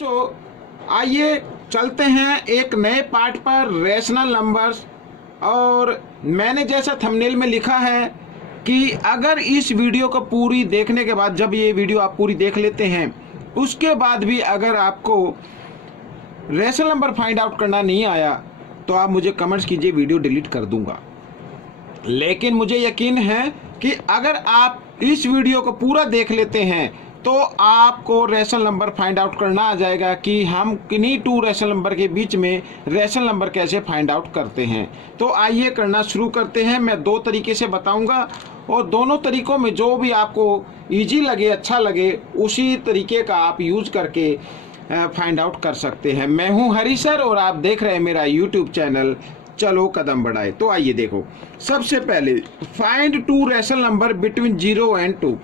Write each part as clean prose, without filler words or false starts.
तो आइए चलते हैं एक नए पार्ट पर, रेशनल नंबर्स। और मैंने जैसा थंबनेल में लिखा है कि अगर इस वीडियो को पूरी देखने के बाद, जब ये वीडियो आप पूरी देख लेते हैं उसके बाद भी अगर आपको रेशनल नंबर फाइंड आउट करना नहीं आया तो आप मुझे कमेंट्स कीजिए, वीडियो डिलीट कर दूंगा। लेकिन मुझे यकीन है कि अगर आप इस वीडियो को पूरा देख लेते हैं तो आपको रेशनल नंबर फाइंड आउट करना आ जाएगा कि हम किन्हीं टू रेशनल नंबर के बीच में रेशनल नंबर कैसे फाइंड आउट करते हैं। तो आइए करना शुरू करते हैं। मैं दो तरीके से बताऊंगा और दोनों तरीकों में जो भी आपको इजी लगे, अच्छा लगे, उसी तरीके का आप यूज करके फाइंड आउट कर सकते हैं। मैं हूं हरी सर और आप देख रहे हैं मेरा यूट्यूब चैनल चलो कदम बढ़ाए। तो आइए देखो, सबसे पहले find two rational number between 0 and 2।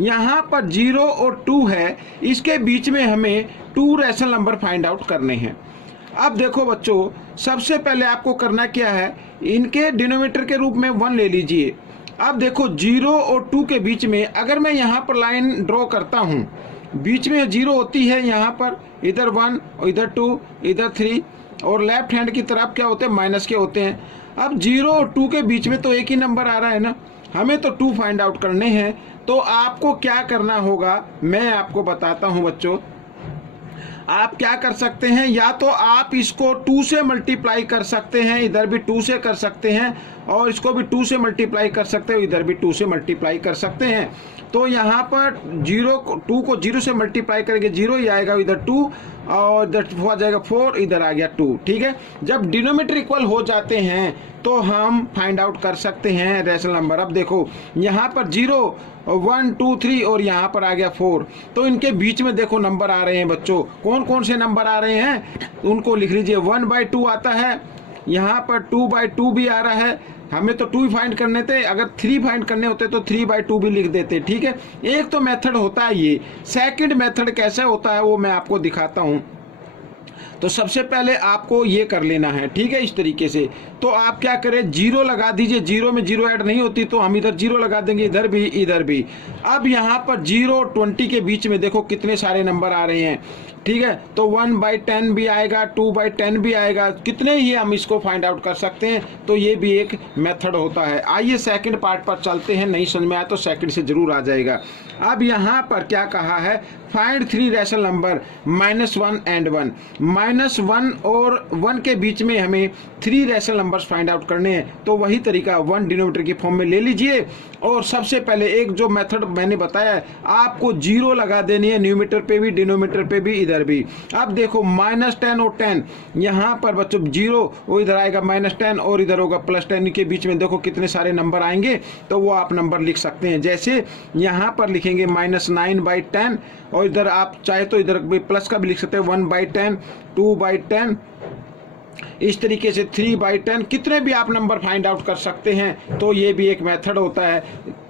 यहाँ पर 0 और 2 है, इसके बीच में हमें two rational number find out करने हैं। अब देखो बच्चों, सबसे पहले आपको करना क्या है, इनके डिनोमिनेटर के रूप में 1 ले लीजिए। अब देखो 0 और 2 के बीच में अगर मैं यहाँ पर लाइन ड्रॉ करता हूँ, बीच में 0 होती है, यहाँ पर इधर 1 और इधर 2, इधर 3 और लेफ्ट हैंड की तरफ क्या होते हैं, माइनस के होते हैं। अब 0 और 2 के बीच में तो एक ही नंबर आ रहा है ना, हमें तो 2 फाइंड आउट करने हैं। तो आपको क्या करना होगा मैं आपको बताता हूं बच्चों। आप क्या कर सकते हैं, या तो आप इसको 2 से मल्टीप्लाई कर सकते हैं, इधर भी 2 से कर सकते हैं, और इसको भी 2 से मल्टीप्लाई कर सकते हो, इधर भी 2 से मल्टीप्लाई कर सकते हैं। तो यहाँ पर 2 को 0 से मल्टीप्लाई करेंगे 0 ही आएगा, इधर 2 और इधर हो जाएगा 4, इधर आ गया 2। ठीक है, जब डिनोमिनेटर इक्वल हो जाते हैं तो हम फाइंड आउट कर सकते हैं रेशनल नंबर। अब देखो यहाँ पर 0, 1, 2, 3 और यहाँ पर आ गया 4। तो इनके बीच में देखो नंबर आ रहे हैं बच्चों। कौन कौन से नंबर आ रहे हैं उनको लिख लीजिए। 1/2 आता है, यहाँ पर 2/2 भी आ रहा है। हमें तो 2 ही फाइंड करने थे, अगर 3 फाइंड करने होते तो 3/2 भी लिख देते। ठीक है, एक तो मेथड होता है ये। सेकंड मेथड कैसे होता है वो मैं आपको दिखाता हूँ। तो सबसे पहले आपको ये कर लेना है, ठीक है, इस तरीके से। तो आप क्या करें, 0 लगा दीजिए। 0 में 0 ऐड नहीं होती तो हम इधर 0 लगा देंगे, इधर भी इधर भी। अब यहाँ पर 0 और 20 के बीच में देखो कितने सारे नंबर आ रहे हैं। ठीक है, तो 1/10 भी आएगा, 2/10 भी आएगा, कितने ही हम इसको फाइंड आउट कर सकते हैं। तो ये भी एक मेथड होता है। आइए सेकंड पार्ट पर चलते हैं, नहीं समझ में आया तो सेकंड से जरूर आ जाएगा। अब यहाँ पर क्या कहा है, फाइंड 3 रेशनल नंबर -1 एंड 1। -1 और 1 के बीच में हमें 3 रेशनल नंबर्स फाइंड आउट करने हैं। तो वही तरीका 1 डिनोमिनेटर की फॉर्म में ले लीजिए। और सबसे पहले एक जो मेथड मैंने बताया है, आपको 0 लगा देनी है, न्यूमिनेटर पे भी डिनोमिनेटर पे भी इधर भी। अब देखो -10 और 10, यहाँ पर बच्चों 0 वो इधर आएगा -10 और इधर होगा +10। के बीच में देखो कितने सारे नंबर आएंगे, तो वो आप नंबर लिख सकते हैं। जैसे यहाँ पर लिखेंगे -9/10 और इधर आप चाहे तो इधर भी प्लस का भी लिख सकते हैं, 1/10, 2/10, इस तरीके से 3/10, कितने भी आप नंबर फाइंड आउट कर सकते हैं। तो ये भी एक मेथड होता है।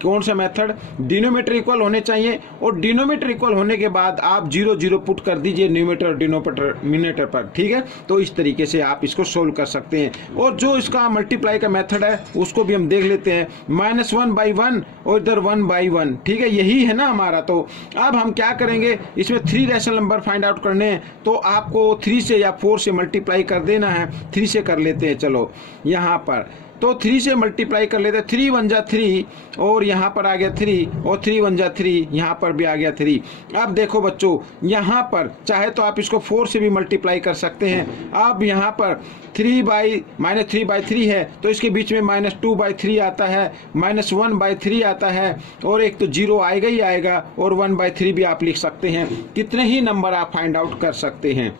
कौन सा मेथड, डिनोमिनेटर इक्वल होने चाहिए और डिनोमिनेटर इक्वल होने के बाद आप 0 0 पुट कर दीजिए न्यूमिनेटर और डिनोमिनेटर पर। ठीक है, तो इस तरीके से आप इसको सोल्व कर सकते हैं। और जो इसका मल्टीप्लाई का मेथड है उसको भी हम देख लेते हैं, -1/1 और इधर 1/1। ठीक है, यही है ना हमारा। तो अब हम क्या करेंगे, इसमें 3 रेशनल नंबर फाइंड आउट करने हैं, तो आपको 3 से या 4 से मल्टीप्लाई कर देना है। 3 से कर लेते हैं, चलो यहाँ पर तो 3 से मल्टीप्लाई कर लेते हैं। 3 1 जा 3 और यहाँ पर आ गया 3 और 3 1 जा 3, यहाँ पर भी आ गया 3। अब देखो बच्चों, यहाँ पर चाहे तो आप इसको 4 से भी मल्टीप्लाई कर सकते हैं। अब यहाँ पर 3/3 है तो इसके बीच में -2/3 आता है, -1/3 आता है, और एक तो 0 आएगा ही आएगा, और 1/3 भी आप लिख सकते हैं। कितने ही नंबर आप फाइंड आउट कर सकते हैं।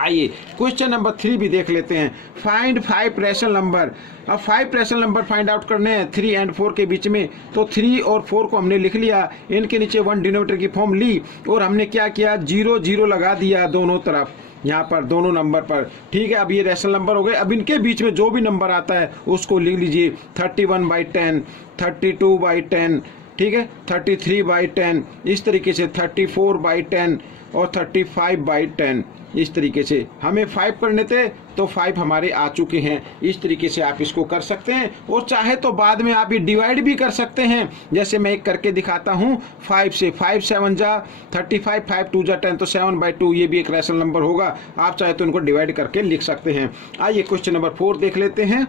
आइए क्वेश्चन नंबर 3 भी देख लेते हैं। Find 5 rational number. अब 5 रेशनल नंबर फाइंड आउट करने हैं 3 एंड 4 के बीच में। तो 3 और 4 को हमने लिख लिया, इनके नीचे 1 डिनोमिनेटर की फॉर्म ली और हमने क्या किया, 0 0 लगा दिया दोनों तरफ, यहाँ पर दोनों नंबर पर। ठीक है, अब ये रेशनल नंबर हो गए। अब इनके बीच में जो भी नंबर आता है उसको लिख लीजिए, 31/10, 32/10, ठीक है, 33/10, इस तरीके से 34/10, और 35/10। इस तरीके से हमें 5 करने थे तो 5 हमारे आ चुके हैं। इस तरीके से आप इसको कर सकते हैं और चाहे तो बाद में आप ये डिवाइड भी कर सकते हैं। जैसे मैं एक करके दिखाता हूँ 5 से, 5 7 जा 35, 5 2 जा 10, तो 7/2 ये भी एक रैशनल नंबर होगा। आप चाहे तो इनको डिवाइड करके लिख सकते हैं। आइए क्वेश्चन नंबर 4 देख लेते हैं।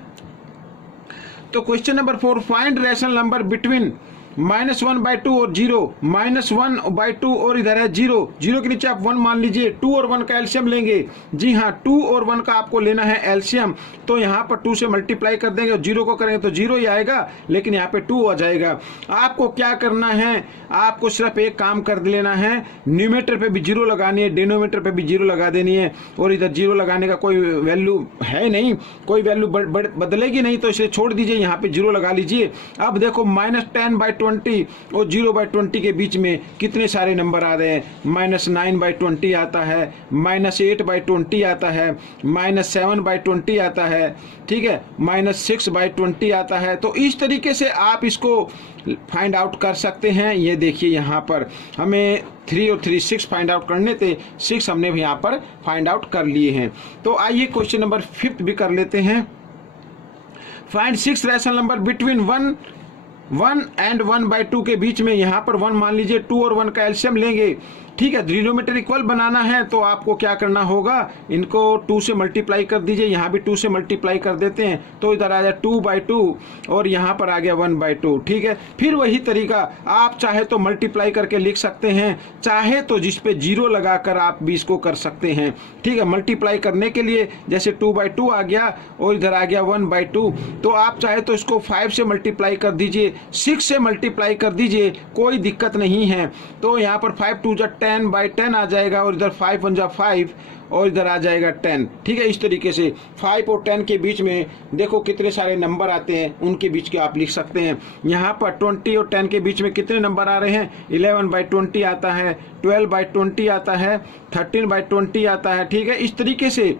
तो question number 4, find rational number between -1/2 और 0, -1/2 और इधर है 0, 0 के नीचे आप 1 मान लीजिए। 2 और 1 का एलसीएम लेंगे। जी हाँ, 2 और 1 का आपको लेना है एलसीएम। तो यहाँ पर 2 से मल्टीप्लाई कर देंगे और 0 को करेंगे तो 0 ही आएगा, लेकिन यहाँ पे 2 आ जाएगा। आपको क्या करना है, आपको सिर्फ एक काम कर लेना है, न्यूमेटर पे भी 0 लगानी है, डिनोमीटर पे भी 0 लगा देनी है। और इधर 0 लगाने का कोई वैल्यू है नहीं, कोई वैल्यू बदलेगी नहीं, तो इसे छोड़ दीजिए, यहाँ पे 0 लगा लीजिए। अब देखो -10/20 और 0/20 के बीच में कितने सारे नंबर आ रहे हैं। -9/20 आता है, -8/20 आता है, -7/20 आता है, ठीक है, -6/20 आता है। तो इस तरीके से आप इसको फाइंड आउट कर सकते हैं। ये देखिए यहाँ पर हमें 3 और 3 6 फाइंड आउट करने थे, 6 हमने यहाँ पर फाइंड आउट कर लिए हैं। तो आइए क्वेश्चन नंबर 5 भी कर लेते हैं। Find 6 rational number between 1 and 1/2 के बीच में। यहाँ पर 1 मान लीजिए, 2 और 1 का एलसीएम लेंगे, ठीक है। डिनोमीटर इक्वल बनाना है तो आपको क्या करना होगा, इनको 2 से मल्टीप्लाई कर दीजिए। यहाँ भी 2 से मल्टीप्लाई कर देते हैं तो इधर आ जाए 2/2 और यहाँ पर आ गया 1/2, ठीक है। फिर वही तरीका, आप चाहे तो मल्टीप्लाई करके लिख सकते हैं, चाहे तो जिस पे 0 लगाकर आप भी इसको कर सकते हैं, ठीक है। मल्टीप्लाई करने के लिए जैसे 2/2 आ गया और इधर आ गया 1/2, तो आप चाहे तो इसको 5 से मल्टीप्लाई कर दीजिए, 6 से मल्टीप्लाई कर दीजिए, कोई दिक्कत नहीं है। तो यहाँ पर 5 2 जा 10/10 आ जाएगा और इधर 5 1 जा 5 और इधर आ जाएगा 10, ठीक है। इस तरीके से 5 और 10 के बीच में देखो कितने सारे नंबर आते हैं, उनके बीच के आप लिख सकते हैं। यहाँ पर 20 और 10 के बीच में कितने नंबर आ रहे हैं, 11/20 आता है, 12/20 आता है, 13/20 आता है, ठीक है। इस तरीके से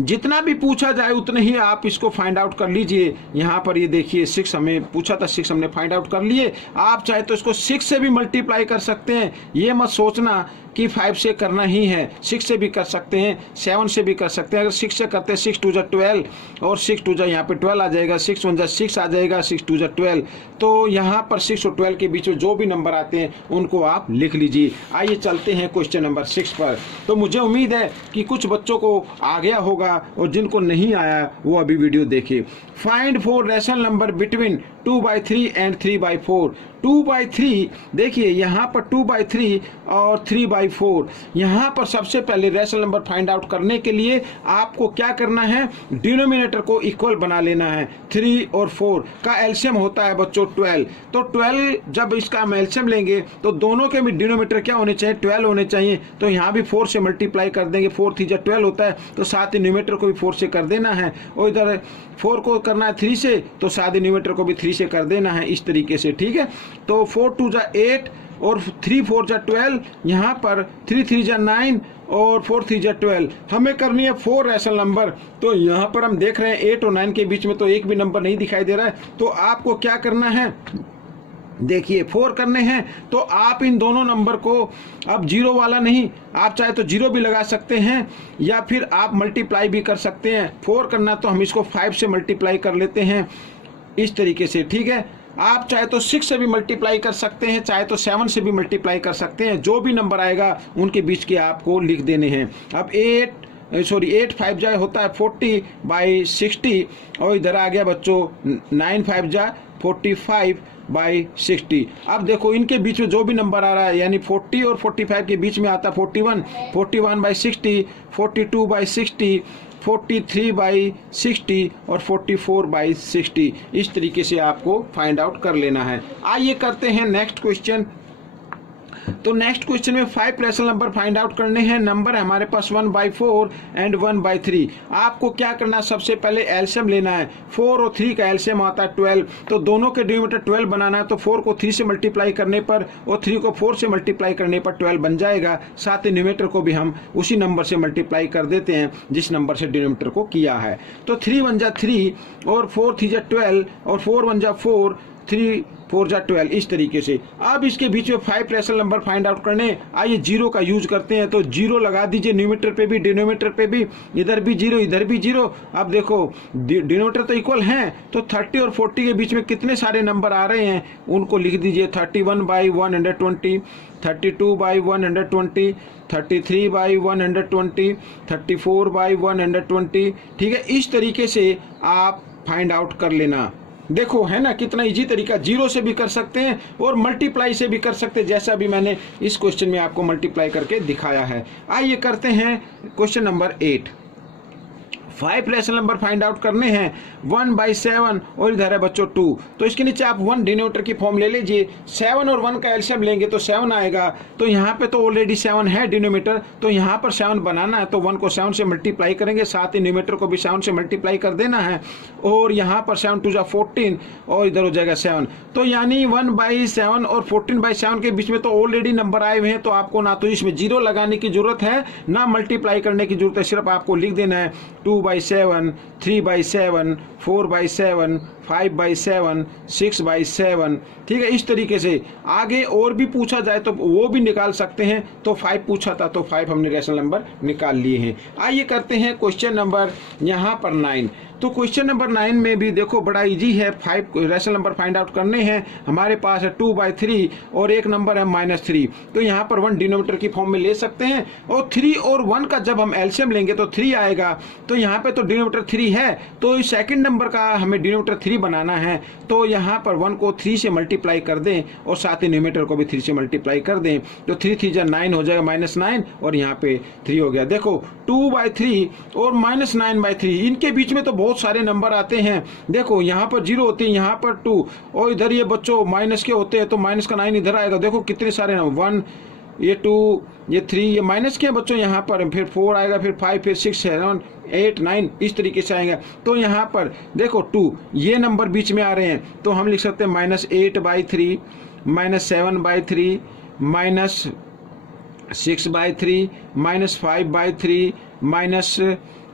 जितना भी पूछा जाए उतने ही आप इसको फाइंड आउट कर लीजिए। यहाँ पर ये देखिए 6 हमें पूछा था, 6 हमने फाइंड आउट कर लिए। आप चाहे तो इसको 6 से भी मल्टीप्लाई कर सकते हैं, ये मत सोचना कि 5 से करना ही है, 6 से भी कर सकते हैं, 7 से भी कर सकते हैं। अगर 6 से करते हैं 6 2 जा 12 और 6 2 जा यहाँ पे 12 आ जाएगा, 6 1 जा 6 आ जाएगा, 6 2 जा 12। तो यहाँ पर 6 और 12 के बीच में जो भी नंबर आते हैं उनको आप लिख लीजिए। आइए चलते हैं क्वेश्चन नंबर 6 पर। तो मुझे उम्मीद है कि कुछ बच्चों को आ गया होगा और जिनको नहीं आया वो अभी वीडियो देखे। Find 4 rational number between 2/3 and 3/4। 2/3 देखिए यहाँ पर 2/3 और 3/4। यहाँ पर सबसे पहले रैशनल नंबर फाइंड आउट करने के लिए आपको क्या करना है, डिनोमिनेटर को इक्वल बना लेना है। 3 और 4 का एलसीएम होता है बच्चों 12। तो 12 जब इसका हम एलसीएम लेंगे तो दोनों के भी डिनोमिनेटर क्या होने चाहिए, 12 होने चाहिए। तो यहाँ भी 4 से मल्टीप्लाई कर देंगे, 4 3 जा 12 होता है, तो साथ ही न्यूमेटर को भी 4 से कर देना है। और इधर 4 को करना है 3 से, तो साथ ही न्यूमेटर को भी 3 से कर देना है, इस तरीके से, ठीक है। तो 4 2 जा 8 और 3 4 जा 12, यहाँ पर 3 3 जा 9 और 4 3 जा 12। हमें करनी है 4 रैशनल नंबर। तो यहाँ पर हम देख रहे हैं 8 और 9 के बीच में तो एक भी नंबर नहीं दिखाई दे रहा है। तो आपको क्या करना है, देखिए 4 करने हैं तो आप इन दोनों नंबर को, अब 0 वाला नहीं, आप चाहे तो 0 भी लगा सकते हैं या फिर आप मल्टीप्लाई भी कर सकते हैं। 4 करना तो हम इसको 5 से मल्टीप्लाई कर लेते हैं, इस तरीके से, ठीक है। आप चाहे तो 6 से भी मल्टीप्लाई कर सकते हैं, चाहे तो 7 से भी मल्टीप्लाई कर सकते हैं। जो भी नंबर आएगा उनके बीच के आपको लिख देने हैं। अब 8 5 जा होता है 40/60 और इधर आ गया बच्चों 9 5 जा 45/60। अब देखो इनके बीच में जो भी नंबर आ रहा है, यानी 40 और 45 के बीच में आता है 41, 41/60, 42/60, 43/60 और 44/60। इस तरीके से आपको फाइंड आउट कर लेना है। आइए करते हैं नेक्स्ट क्वेश्चन। तो नेक्स्ट क्वेश्चन में 5 रैशनल नंबर फाइंड आउट करने हैं। नंबर है हमारे पास 1/4 एंड 1/3। आपको क्या करना, सबसे पहले एलसीएम लेना है। 4 और 3 का एलसीएम आता है 12, तो दोनों के डिनोमिनेटर 12 बनाना है। तो 4 को 3 से मल्टीप्लाई करने पर और 3 को 4 से मल्टीप्लाई करने पर 12 बन जाएगा। साथ ही न्यूमेटर को भी हम उसी नंबर से मल्टीप्लाई कर देते हैं जिस नंबर से डिनोमिनेटर को किया है। तो 3 1 जा 3 और 4 3 जा 12 और 4 1 जा 4, 3 4 जा 12 इस तरीके से। अब इसके बीच में 5 रैशनल नंबर फाइंड आउट करने, आइए जीरो का यूज करते हैं। तो जीरो लगा दीजिए न्यूमरेटर पे भी डिनोमिनेटर पे भी, इधर भी जीरो इधर भी जीरो। अब देखो डिनोमिनेटर तो इक्वल हैं, तो 30 और 40 के बीच में कितने सारे नंबर आ रहे हैं उनको लिख दीजिए। 31/120, 32/120, 33/120, 34/120। ठीक है, इस तरीके से आप फाइंड आउट कर लेना। देखो है ना कितना इजी तरीका, जीरो से भी कर सकते हैं और मल्टीप्लाई से भी कर सकते हैं, जैसा अभी मैंने इस क्वेश्चन में आपको मल्टीप्लाई करके दिखाया है। आइए करते हैं question number 8। 5 rational number find out करने हैं 1/7 और इधर है बच्चों 2। तो इसके नीचे आप 1 डिनोमिनेटर की फॉर्म ले लीजिए। 7 और 1 का एलसीएम लेंगे तो 7 आएगा। तो यहाँ पे तो ऑलरेडी 7 है डिनोमिनेटर, तो यहाँ पर 7 बनाना है तो 1 को 7 से मल्टीप्लाई करेंगे, साथ ही न्यूमरेटर को भी 7 से मल्टीप्लाई कर देना है। और यहाँ पर 7 2 जा 14 और इधर हो जाएगा 7। तो यानी 1/7 और 14/7 के बीच में तो ऑलरेडी नंबर आए हुए हैं, तो आपको ना तो इसमें जीरो लगाने की जरूरत है ना मल्टीप्लाई करने की जरूरत है, सिर्फ आपको लिख देना है 2/7, 3/7, 4/7, 5/7, 6/7। ठीक है, इस तरीके से आगे और भी पूछा जाए तो वो भी निकाल सकते हैं। तो 5 पूछा था तो 5 हमने रैशनल नंबर निकाल लिए हैं। आइए करते हैं क्वेश्चन नंबर यहाँ पर 9। तो क्वेश्चन नंबर 9 में भी देखो बड़ा इजी है, 5 रैशनल नंबर फाइंड आउट करने हैं। हमारे पास है 2/3 और एक नंबर है -3। तो यहाँ पर 1 डिनोमिनेटर की फॉर्म में ले सकते हैं और 3 और 1 का जब हम एलसीएम लेंगे तो 3 आएगा। तो यहाँ पे तो डिनोमिनेटर 3 है, तो इस सेकंड नंबर का हमें डिनोमिनेटर 3 बनाना है। तो यहाँ पर 1 को 3 से मल्टीप्लाई कर दें और साथ ही न्यूमरेटर को भी 3 से मल्टीप्लाई कर दें। तो 3 3 जा 9 हो जाएगा, -9 और यहाँ पे 3 हो गया। देखो 2/3 और -9/3 इनके बीच में तो बहुत सारे नंबर आते हैं। देखो यहाँ पर 0 होते हैं, यहाँ पर 2 और इधर ये बच्चों माइनस के होते हैं, तो माइनस का 9 इधर आएगा। देखो कितने सारे 1 ये 2 ये 3 ये माइनस के बच्चों यहाँ पर, फिर 4 आएगा, फिर 5 फिर 6 7 8 9 इस तरीके से आएगा। तो यहाँ पर देखो 2 ये नंबर बीच में आ रहे हैं, तो हम लिख सकते हैं -8/3, -7/3, -6/3, -5/3, माइनस,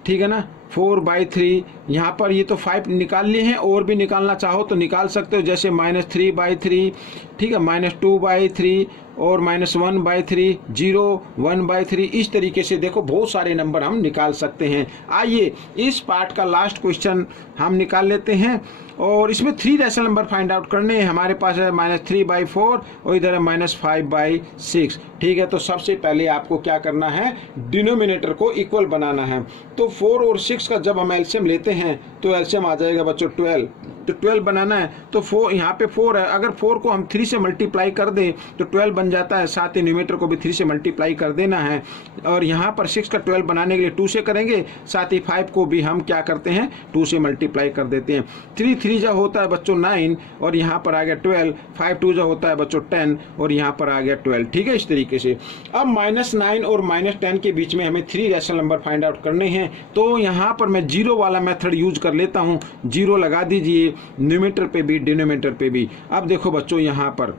ठीक है ना, 4/3। यहाँ पर ये तो 5 निकाल लिए हैं, और भी निकालना चाहो तो निकाल सकते हो, जैसे -3/3, ठीक है, -2/3 और -1/3, 0 1/3। इस तरीके से देखो बहुत सारे नंबर हम निकाल सकते हैं। आइए इस पार्ट का लास्ट क्वेश्चन हम निकाल लेते हैं और इसमें 3 रैशनल नंबर फाइंड आउट करने हैं। हमारे पास है -3/4 और इधर है -5/6। ठीक है, तो सबसे पहले आपको क्या करना है, डिनोमिनेटर को इक्वल बनाना है। तो 4 और 6 का जब हम एलसीएम लेते हैं तो एलसीएम आ जाएगा बच्चों 12। तो 12 बनाना है तो 4 यहाँ पे 4 है, अगर 4 को हम 3 से मल्टीप्लाई कर दें तो 12 बन जाता है, साथ ही न्यूमरेटर को भी 3 से मल्टीप्लाई कर देना है। और यहाँ पर 6 का 12 बनाने के लिए 2 से करेंगे, साथ ही 5 को भी हम क्या करते हैं 2 से मल्टीप्लाई कर देते हैं। 3 3 जा होता है बच्चों 9 और यहाँ पर आ गया 12, 5 2 जा होता है बच्चों 10 और यहाँ पर आ गया 12। ठीक है, इस तरीके से। अब -9 और -10 के बीच में हमें 3 रैशनल नंबर फाइंड आउट करने हैं। तो यहाँ पर मैं जीरो वाला मेथड यूज कर लेता हूँ। जीरो लगा दीजिए न्यूमरेटर पे भी डिनोमिनेटर पे भी। अब देखो बच्चों यहाँ पर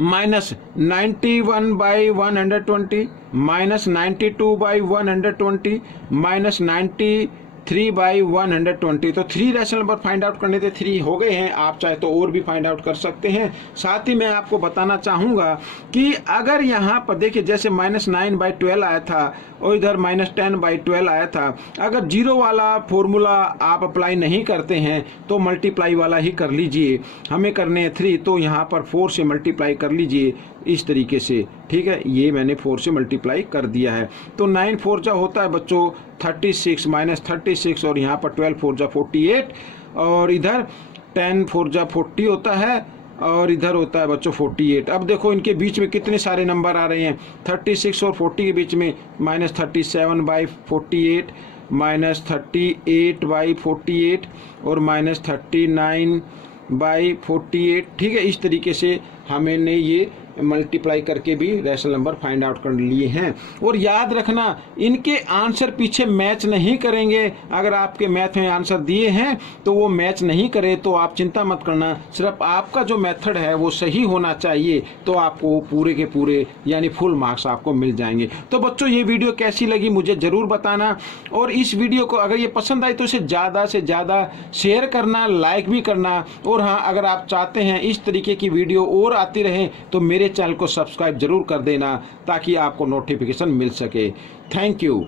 -91/120, -92/120, -93/120। तो 3 रैशनल नंबर फाइंड आउट करने थे, 3 हो गए हैं। आप चाहे तो और भी फाइंड आउट कर सकते हैं। साथ ही मैं आपको बताना चाहूँगा कि अगर यहाँ पर देखिए जैसे -9/12 आया था और इधर -10/12 आया था, अगर जीरो वाला फॉर्मूला आप अप्लाई नहीं करते हैं तो मल्टीप्लाई वाला ही कर लीजिए। हमें करने हैं 3, तो यहाँ पर 4 से मल्टीप्लाई कर लीजिए इस तरीके से। ठीक है, ये मैंने 4 से मल्टीप्लाई कर दिया है। तो 9 4 जा होता है बच्चों 36 -36 और यहाँ पर 12 4 जा 48 और इधर 10 4 जा 40 होता है और इधर होता है बच्चों 48। अब देखो इनके बीच में कितने सारे नंबर आ रहे हैं, 36 और 40 के बीच में -37/48, -38/48 और -39/48। ठीक है, इस तरीके से हमने ये मल्टीप्लाई करके भी रैशनल नंबर फाइंड आउट कर लिए हैं। और याद रखना, इनके आंसर पीछे मैच नहीं करेंगे। अगर आपके मैथ में आंसर दिए हैं तो वो मैच नहीं करे तो आप चिंता मत करना, सिर्फ आपका जो मेथड है वो सही होना चाहिए, तो आपको पूरे के पूरे यानी फुल मार्क्स आपको मिल जाएंगे। तो बच्चों, ये वीडियो कैसी लगी मुझे ज़रूर बताना, और इस वीडियो को अगर ये पसंद आई तो इसे ज़्यादा से ज़्यादा शेयर करना, लाइक भी करना। और हाँ, अगर आप चाहते हैं इस तरीके की वीडियो और आती रहे तो मेरे चैनल को सब्सक्राइब जरूर कर देना ताकि आपको नोटिफिकेशन मिल सके। Thank you.